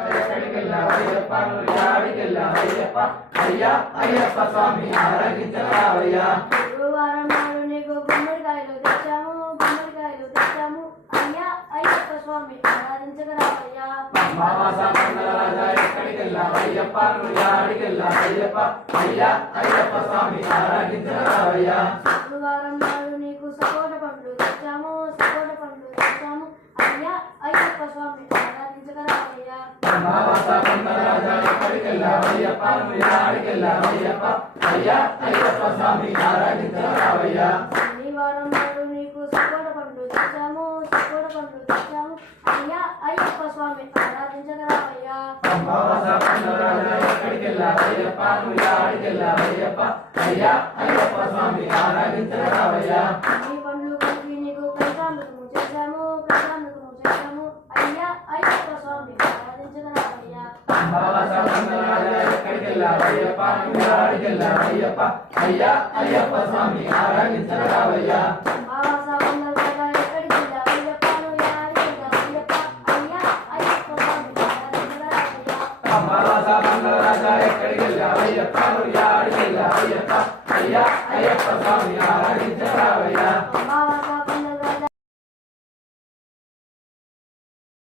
ఎక్కడికెళ్ళావయ్యప్ప నువ్వు యాడికెళ్ళావయ్యప్ప అయ్యా అయ్యప్ప స్వామి ఆరాధించరావయ్యా. గురువారం నాడు నీకు గుమ్మడికాయలు తెచ్చాము అయ్యా అయ్యప్ప స్వామి ఆరాధించరావయ్యా. మావాస మంగళరాజా ఎక్కడికెళ్ళావయ్యప్ప నువ్వు యాడికెళ్ళావయ్యప్ప అయ్యా అయ్యప్ప స్వామి ఆరాధించరావయ్యా. గురువారం నాడు నీకు సపోట పండ్లు తెచ్చాము అయ్యా అయ్యప్ప స్వామి ఆరాధించరావయ్యా. మావాస మంగళరాజా ఎక్కడికెళ్ళావయ్యప్ప నువ్వు యాడికెళ్ళావయ్యప్ప అయ్యా అయ్యప్ప స్వామి ఆరాధించరావయ్యా. శనివారం నాడు నీకు సపోట పండ్లు తెచ్చాము అయ్యా అయ్యప్ప స్వామి ఆరాధించరావయ్యా. మావాస మంగళరాజా ఎక్కడికెళ్ళావయ్యప్ప నువ్వు యాడికెళ్ళావయ్యప్ప అయ్యా అయ్యప్ప స్వామి ఆరాధించరావయ్యా. ఈ పండ్లు కలిపి నీకు ప్రసాదము చేశాము అయ్యా అయ్యప్ప స్వామి ఆరాధించరావయ్యా. మావాస మంగళరాజా ఎక్కడికెళ్ళావయ్యప్ప నువ్వు యాడికెళ్ళావయ్యప్ప అయ్యా అయ్యప్ప స్వామి ఆరాధించరావయ్యా. మావాస మంగళరాజా ఎక్కడికెళ్ళావయ్యప్ప నువ్వు యాడికెళ్ళావయ్యప్ప అయ్యా అయ్యప్ప స్వామి ఆరాధించరావయ్యా. మావాస మంగళరాజా ఎక్కడికెళ్ళావయ్యప్ప నువ్వు యాడికెళ్ళావయ్యప్ప అయ్యా అయ్యప్ప స్వామి ఆరాధించరావయ్యా.